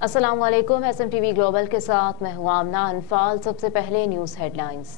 अस्सलाम वालेकुम। SMTV global के साथ मैं हूं आमना अनफाल। सबसे पहले न्यूज़ हेडलाइंस।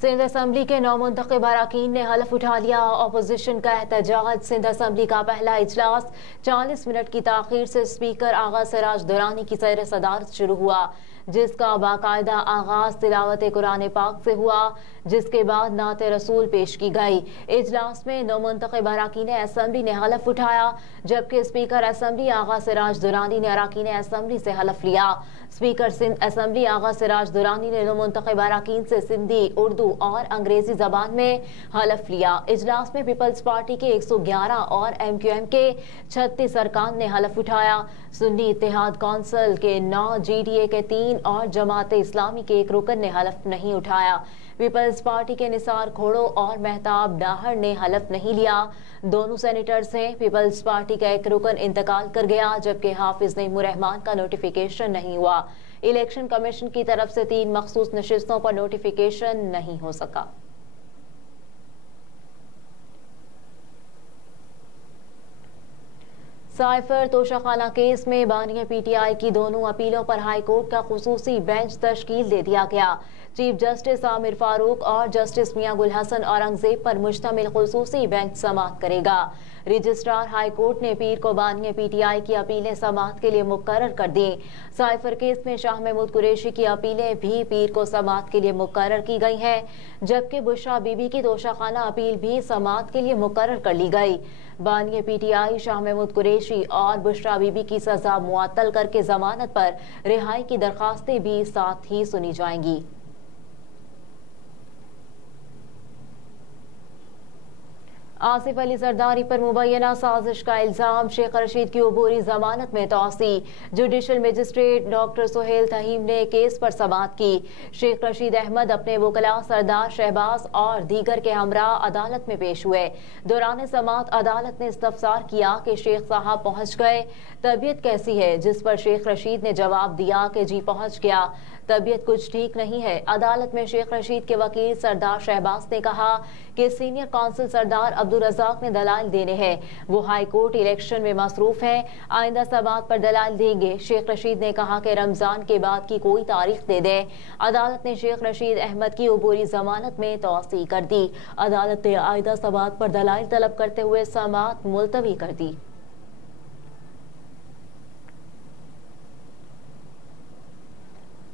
सिंध असम्बली के नौमुंतखब अरकान ने हलफ उठा लिया। अपोजिशन का एहतजाज। सिंध असम्बली का पहला इजलास 40 मिनट की ताखीर से स्पीकर आगा सिराज दुरानी की ज़ेर सदारत शुरू हुआ, जिसका बाकायदा आगाज तिलावत कुरान पाक से हुआ, जिसके बाद नात रसूल पेश की गई। इजलास में नौमुंतखब अरकान असम्बली ने हलफ उठाया, जबकि स्पीकर असम्बली आगा सिराज दुरानी ने अरकान असम्बली से हलफ लिया। स्पीकर सिंध असम्बली आगा सिराज दुरानी ने नौमुंतखब अरकान से सिंधी, उर्दू और अंग्रेजी जबान में हलफ लिया। इजलास में पीपल्स पार्टी के 111 और MQM के 36 अरकान ने हलफ उठाया। सुन्नी इत्तेहाद कौंसिल के 9, GDA के 3 और जमात इस्लामी के 1 रुकन ने हलफ नहीं उठाया। पीपल्स पार्टी के निसार खोड़ो और मेहताब डाहर ने हलफ नहीं लिया। दोनों सेनेटर्स हैं। पीपल्स पार्टी का 1 रुकन इंतकाल कर गया, जबकि हाफिज नईमुर रहमान का नोटिफिकेशन नहीं हुआ। इलेक्शन कमीशन की तरफ से 3 मखसूस नशिस्तों पर नोटिफिकेशन नहीं हो सका। साइफर तोशाखाना केस में बानिया PTI की दोनों अपीलों पर हाईकोर्ट का खुसूसी बेंच तश्कील दे दिया गया। चीफ जस्टिस आमिर फारूक और जस्टिस मियां गुल हसन औरंगजेब पर मुश्तमिल खुसूसी बेंच समाअत करेगा। रजिस्ट्रार हाईकोर्ट ने पीर को बानिया PTI की अपीलें समाअत के लिए मुकर्रर कर दी। साइफर केस में शाह महमूद कुरैशी की अपीलें भी पीर को समाअत के लिए मुकर्रर की गई हैं, जबकि बुशरा बीबी की तोशाखाना अपील भी समाअत के लिए मुकर्रर कर ली गई। बानिया PTI शाह महमूद कुरैशी और बुशरा बीबी की सजा मुअत्तल करके जमानत पर रिहाई की दरखास्तें भी साथ ही सुनी जाएंगी। आसिफ अली जरदारी पर मुबैना साजिश का इल्जाम। शेख रशीद की अबूरी जमानत में तौसी। जुडिशल मजिस्ट्रेट डॉक्टर सुहेल तहीम ने केस पर समाअत की। शेख रशीद अहमद अपने वकला सरदार शहबाज और दीगर के हमरा अदालत में पेश हुए। दौरान समाअत अदालत ने इस्तफसार किया कि शेख साहब पहुंच गए, तबीयत कैसी है, जिस पर शेख रशीद ने जवाब दिया कि जी पहुंच गया, तबीयत कुछ ठीक नहीं है। अदालत में शेख रशीद के वकील सरदार शहबाज ने कहा कि सीनियर काउंसिल सरदार अब्दुल रज़ाक ने दलाल देने हैं, वो हाई कोर्ट इलेक्शन में मसरूफ हैं, आइंदा समाअत पर दलाल देंगे। शेख रशीद ने कहा कि रमजान के बाद की कोई तारीख दे दें। अदालत ने शेख रशीद अहमद की अबूरी जमानत में तौसी कर दी। अदालत ने आइंदा समाअत पर दलाल तलब करते हुए समाअत मुलतवी कर दी।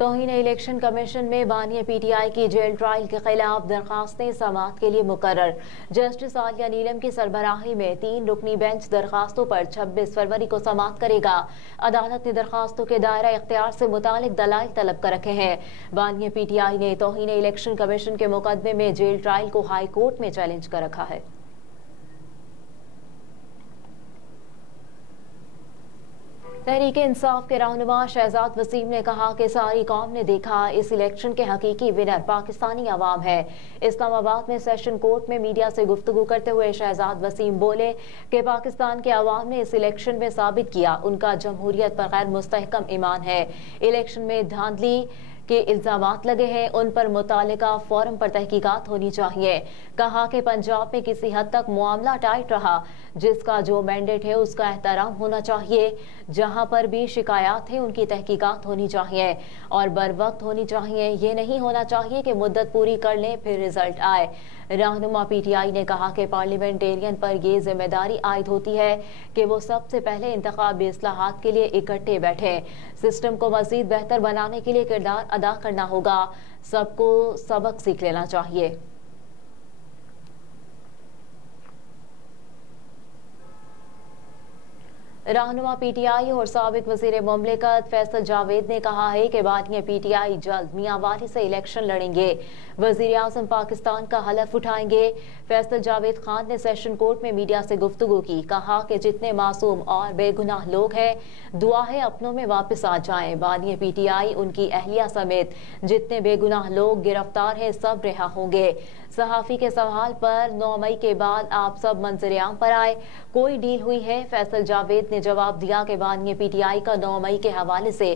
तौहीन इलेक्शन कमीशन में बानिया PTI की जेल ट्रायल के खिलाफ दरखास्तें समाअत के लिए मुकर्रर। जस्टिस आलिया नीलम की सरबराही में 3 रुकनी बेंच दरखास्तों पर 26 फरवरी को समाअत करेगा। अदालत ने दरखास्तों के दायरा इख्तियार से मुतालिक दलाइल तलब कर रखे हैं। बानिया PTI ने तौहीन इलेक्शन कमीशन के मुकदमे में जेल ट्रायल को हाई कोर्ट में चैलेंज कर रखा है। तहरीके इंसाफ के रहनुमा शहजाद वसीम ने कहा कि सारी कौम ने देखा, इस इलेक्शन के हकीकी विनर पाकिस्तानी अवाम है। इस्लामाबाद में सेशन कोर्ट में मीडिया से गुफ्तगू करते हुए शहजाद वसीम बोले कि पाकिस्तान के अवाम ने इस इलेक्शन में साबित किया उनका जमहूरियत पर गैर मुस्तहकम ईमान है। इलेक्शन में धांधली के इल्जामात लगे हैं, उन पर मुतालिका फोरम पर तहकीकात होनी चाहिए। कहा कि पंजाब में किसी हद तक मामला टाइट रहा, जिसका जो मैंडेट है उसका एहतराम होना चाहिए। जहां पर भी शिकायत है उनकी तहकीकात होनी चाहिए और बर वक्त होनी चाहिए। ये नहीं होना चाहिए कि मुद्दत पूरी कर लें फिर रिजल्ट आए। रहनुमा PTI ने कहा कि पार्लियामेंटेरियन पर यह जिम्मेदारी आयद होती है कि वो सबसे पहले इंतखाबी इस्लाहात के लिए इकट्ठे बैठे। सिस्टम को मजीद बेहतर बनाने के लिए किरदार अदा करना होगा। सबको सबक सीख लेना चाहिए। रहनुमा PTI और साबिक वज़ीर मुमलिकत फैसल जावेद ने कहा है कि बानिया PTI जल्द मियांवारी से इलेक्शन लड़ेंगे। वज़ीर आज़म पाकिस्तान का हलफ उठाएंगे। फैसल जावेद खान ने सेशन कोर्ट में मीडिया से गुफ्तगू की। कहा कि जितने मासूम और बेगुनाह लोग हैं, दुआ है अपनों में वापस आ जाएं। बानिया PTI उनकी अहलिया समेत जितने बेगुनाह लोग गिरफ्तार हैं, सब रिहा होंगे। सहाफ़ी के सवाल पर 9 मई के बाद आप सब मंजर आम पर आए, कोई डील हुई है? फैसल जावेद ने ने जवाब दिया कि बानिए PTI का 9 मई के हवाले से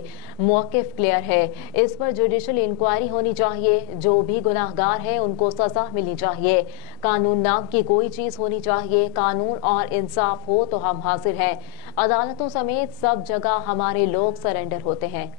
मौक़िफ़ क्लियर है। इस पर जुडिशल इंक्वायरी होनी चाहिए। जो भी गुनाहगार है उनको सजा मिलनी चाहिए। कानून नाम की कोई चीज़ होनी चाहिए। कानून और इंसाफ हो तो हम हाजिर हैं। अदालतों समेत सब जगह हमारे लोग सरेंडर होते हैं।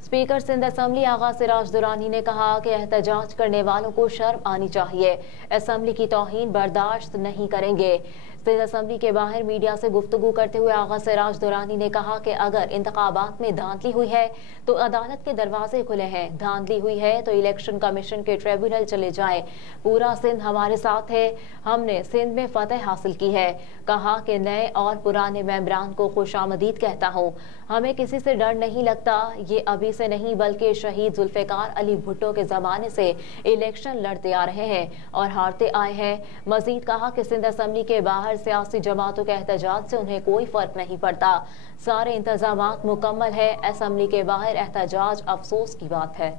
स्पीकर सिंध असम्बली आगा सिराज दुरानी ने कहा कि एहतजाज करने वालों को शर्म आनी चाहिए। असम्बली की तौहीन बर्दाश्त नहीं करेंगे। सिंध असम्बली के बाहर मीडिया से गुफ्तगू करते हुए आगा सिराज दुरानी ने कहा कि अगर इंतखाबात में धांधली हुई है तो अदालत के दरवाजे खुले हैं। धांधली हुई है तो इलेक्शन कमीशन के ट्रिब्यूनल चले जाएं। पूरा सिंध हमारे साथ है। हमने सिंध में फतह हासिल की है। कहा कि नए और पुराने मेंबरान को खुशामदीद कहता हूँ। हमें किसी से डर नहीं लगता। ये अभी से नहीं बल्कि शहीद जुल्फिकार अली भुट्टो के जमाने से इलेक्शन लड़ते आ रहे हैं और हारते आए हैं। मजीद कहा कि सिंध असम्बली के बाहर सियासी जमातों के एहतजाज से उन्हें कोई फर्क नहीं पड़ता। सारे इंतजामात मुकम्मल है। असम्बली के बाहर एहतजाज अफसोस की बात है।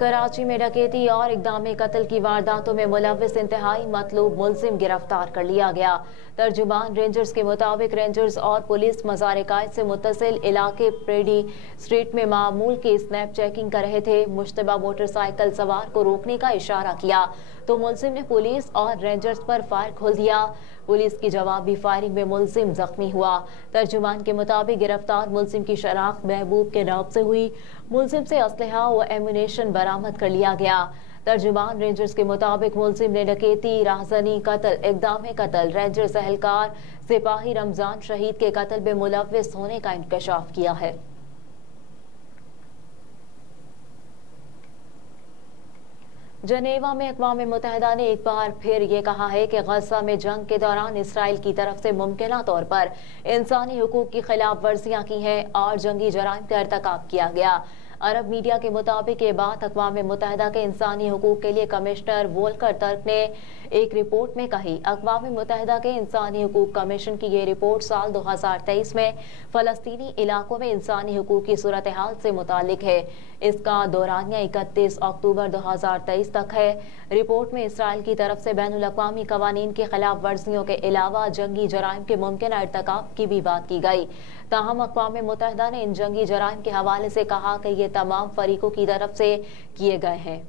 कराची में डकैती और इक़दाम कत्ल की वारदातों में मुलव्विस इंतहाई मतलूब मुल्जिम गिरफ्तार कर लिया गया। तर्जुमान रेंजर्स के मुताबिक रेंजर्स और पुलिस मज़ार कायद से मुत्तसिल इलाके प्रेडी स्ट्रीट में मामूल की स्नैप चेकिंग कर रहे थे। मुश्तबा मोटरसाइकिल सवार को रोकने का इशारा किया तो मुल्जिम ने पुलिस और रेंजर्स पर फायर खोल दिया। पुलिस की जवाबी फायरिंग में मुल्जिम जख्मी हुआ। तर्जुमान के मुताबिक गिरफ्तार मुल्जिम की शनाख्त महबूब के नाम से हुई। मुल्जिम से असलहा व एमुनेशन बरामद कर लिया गया। तर्जुमान रेंजर्स के मुताबिक मुल्जिम ने डकैती, राहजनी, कत्ल, इक़दाम कत्ल, रेंजर्स एहलकार सिपाही रमजान शहीद के कत्ल में मुलव्विस होने का इंकशाफ किया है। जनेवा में अक़वाम मुत्तहिदा ने एक बार फिर ये कहा है कि गज़ा में जंग के दौरान इसराइल की तरफ से मुमकिना तौर पर इंसानी हुकूक की खिलाफ वर्जियाँ की हैं और जंगी जराइम का इर्तिकाब किया गया। अरब मीडिया के मुताबिक ये बात अक़वाम मुत्तहिदा के इंसानी हुकूक के लिए कमिश्नर वोल्कर टर्क ने एक रिपोर्ट में कही। अक़वाम मुत्तहिदा के इंसानी हुकूक कमीशन की ये रिपोर्ट साल 2023 में फ़लस्तीनी इलाकों में इंसानी हुकूक की सूरत हाल से मुतालिक है। इसका दौरानिया 31 अक्टूबर 2023 तक है। रिपोर्ट में इसराइल की तरफ से बैनुल अक़वामी क़वानीन की खिलाफ वर्जियों के अलावा जंगी जराइम के मुमकिन इर्तिकाब की भी बात की गई। ताहम अक़वाम मुत्तहिदा ने इन जंगी जराइम के हवाले से कहा कि ये तमाम फरीकों की तरफ से किए गए हैं।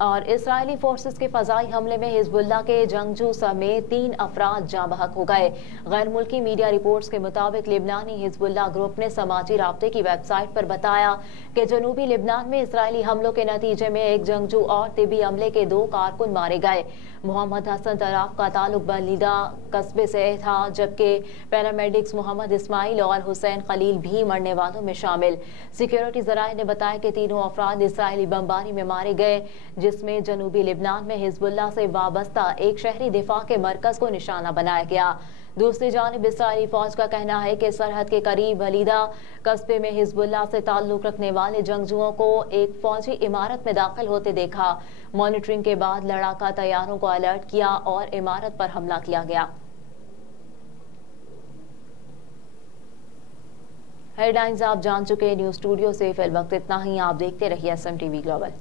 और इसराइली फोर्सेस के फजाई हमले में हिजबुल्लाह के जंगजू समेत 3 अफराद जाँ बहक हो गए। गैर मुल्की मीडिया रिपोर्ट्स के मुताबिक लिबनानी हिजबुल्लाह ग्रुप ने समाजी राब्ते की वेबसाइट पर बताया कि जनूबी लिबनान में इसराइली हमलों के नतीजे में एक जंगजू और तिबी अमले के 2 कारकुन मारे गए। मोहम्मद हसन तराफ का ताल्लुक बलीदा कस्बे से था, जबकि पैरामेडिक्स मोहम्मद इस्माइल और हुसैन खलील भी मरने वालों में शामिल। सिक्योरिटी जराये ने बताया कि तीनों अफराद इसराइली बमबारी में मारे गए, जिसमें जनूबी लिबनान में हिजबुल्लाह से वाबस्ता एक शहरी दिफा के मरकज को निशाना बनाया गया। दूसरी जानिब इसराइली फौज का कहना है कि सरहद के करीब बलीदा कस्बे में हिजबुल्लाह से ताल्लुक रखने वाले जंगजुओं को एक फौजी इमारत में दाखिल होते देखा। मॉनिटरिंग के बाद लड़ाका तैयारों को अलर्ट किया और इमारत पर हमला किया गया। हेडलाइंस आप जान चुके। न्यूज स्टूडियो से फिल वक्त इतना ही। आप देखते रहिए SM TV ग्लोबल।